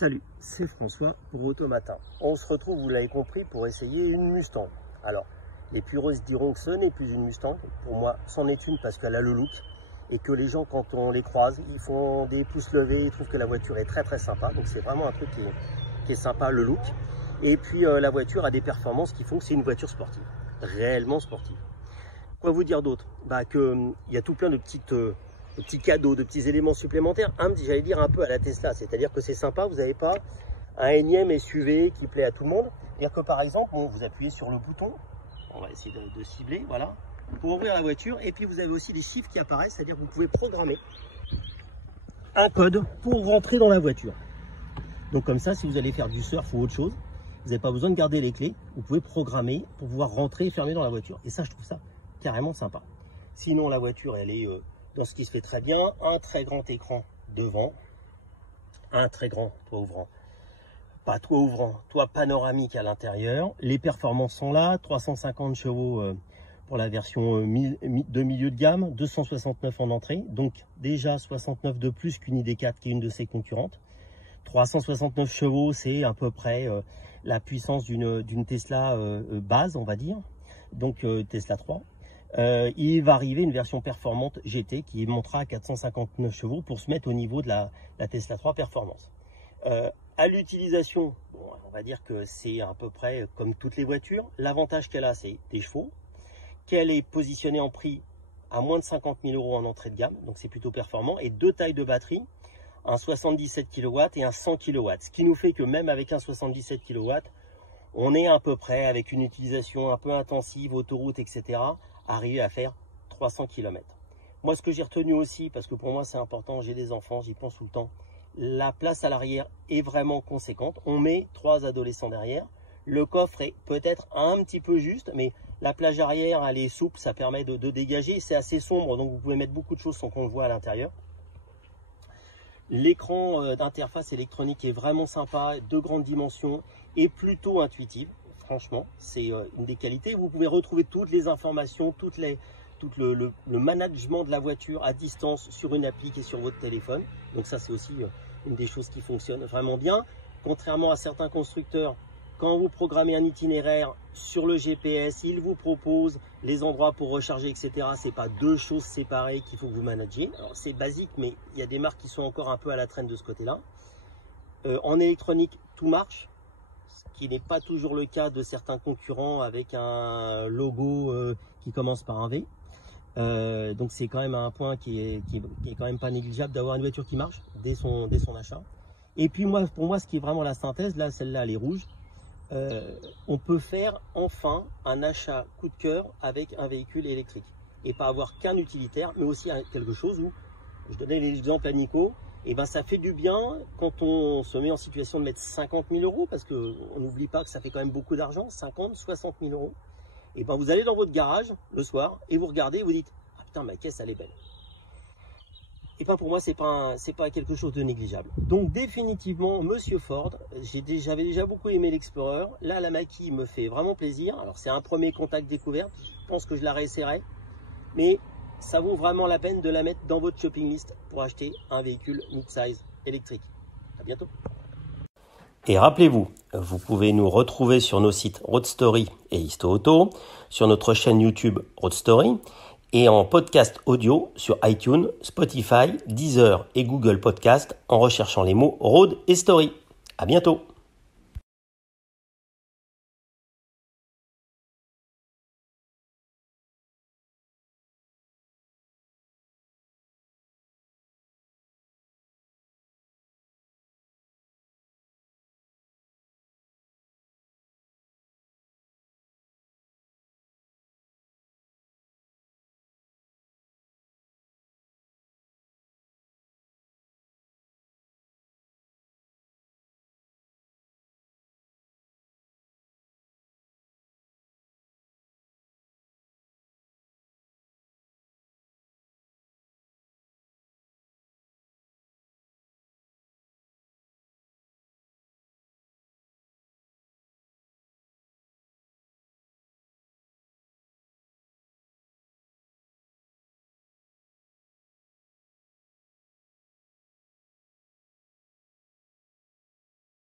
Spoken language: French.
Salut, c'est François pour Automatin. On se retrouve, vous l'avez compris, pour essayer une Mustang. Alors, les puristes diront que ce n'est plus une Mustang. Pour moi, c'en est une parce qu'elle a le look et que les gens, quand on les croise, ils font des pouces levés, ils trouvent que la voiture est très sympa. Donc c'est vraiment un truc qui est sympa, le look. Et puis la voiture a des performances qui font que c'est une voiture sportive, réellement sportive. Quoi vous dire d'autre? Il y a tout plein de petits cadeaux, de petits éléments supplémentaires, j'allais dire un peu à la Tesla, c'est-à-dire que c'est sympa, vous n'avez pas un énième SUV qui plaît à tout le monde. C'est-à-dire que par exemple, vous appuyez sur le bouton, on va essayer de cibler, voilà, pour ouvrir la voiture, et puis vous avez aussi des chiffres qui apparaissent, c'est-à-dire que vous pouvez programmer un code pour rentrer dans la voiture. Donc comme ça, si vous allez faire du surf ou autre chose, vous n'avez pas besoin de garder les clés, vous pouvez programmer pour pouvoir rentrer et fermer dans la voiture. Et ça, je trouve ça carrément sympa. Sinon, la voiture, elle est dans ce qui se fait très bien, un très grand écran devant, un très grand toit ouvrant, pas toit ouvrant, toit panoramique à l'intérieur. Les performances sont là, 350 chevaux pour la version de milieu de gamme, 269 en entrée, donc déjà 69 de plus qu'une ID.4 qui est une de ses concurrentes. 369 chevaux, c'est à peu près la puissance d'une Tesla base, on va dire, donc Tesla 3. Il va arriver une version performante GT qui montera à 459 chevaux pour se mettre au niveau de la Tesla 3 performance. À l'utilisation, on va dire que c'est à peu près comme toutes les voitures. L'avantage qu'elle a, c'est des chevaux, qu'elle est positionnée en prix à moins de 50 000 € en entrée de gamme, donc c'est plutôt performant, et deux tailles de batterie, un 77 kW et un 100 kW, ce qui nous fait que même avec un 77 kW, on est à peu près avec une utilisation un peu intensive, autoroute, etc., arriver à faire 300 km. Moi, ce que j'ai retenu aussi, parce que pour moi c'est important, j'ai des enfants, j'y pense tout le temps, la place à l'arrière est vraiment conséquente. On met 3 adolescents derrière. Le coffre est peut-être un petit peu juste, mais la plage arrière, elle est souple, ça permet de dégager. C'est assez sombre, donc vous pouvez mettre beaucoup de choses sans qu'on le voit à l'intérieur. L'écran d'interface électronique est vraiment sympa, de grandes dimensions et plutôt intuitive. Franchement, c'est une des qualités. Vous pouvez retrouver toutes les informations, tout le management de la voiture à distance sur une appli qui est sur votre téléphone. Donc ça, c'est aussi une des choses qui fonctionne vraiment bien. Contrairement à certains constructeurs, quand vous programmez un itinéraire sur le GPS, il vous propose les endroits pour recharger, etc. Ce n'est pas deux choses séparées qu'il faut que vous managiez. Alors c'est basique, mais il y a des marques qui sont encore un peu à la traîne de ce côté-là. En électronique, tout marche, ce qui n'est pas toujours le cas de certains concurrents avec un logo qui commence par un V. Donc c'est quand même un point qui est quand même pas négligeable d'avoir une voiture qui marche dès son achat. Et puis pour moi, ce qui est vraiment la synthèse, là, celle-là, elle est rouge. On peut faire enfin un achat coup de cœur avec un véhicule électrique et pas avoir qu'un utilitaire, mais aussi quelque chose où, je donnais l'exemple à Nico, et ça fait du bien quand on se met en situation de mettre 50 000 € parce qu'on n'oublie pas que ça fait quand même beaucoup d'argent, 50, 60 000 €. Et vous allez dans votre garage le soir et vous regardez et vous dites ah putain, ma caisse elle est belle. Et pour moi c'est pas quelque chose de négligeable. Donc définitivement Monsieur Ford, j'avais déjà beaucoup aimé l'Explorer. Là la Mach-E me fait vraiment plaisir. Alors c'est un premier contact découverte, je pense que je la réessayerai, mais ça vaut vraiment la peine de la mettre dans votre shopping list pour acheter un véhicule mid-size électrique. À bientôt. Et rappelez-vous, vous pouvez nous retrouver sur nos sites Road Story et Histo Auto, sur notre chaîne YouTube Road Story et en podcast audio sur iTunes, Spotify, Deezer et Google Podcast en recherchant les mots Road et Story. À bientôt.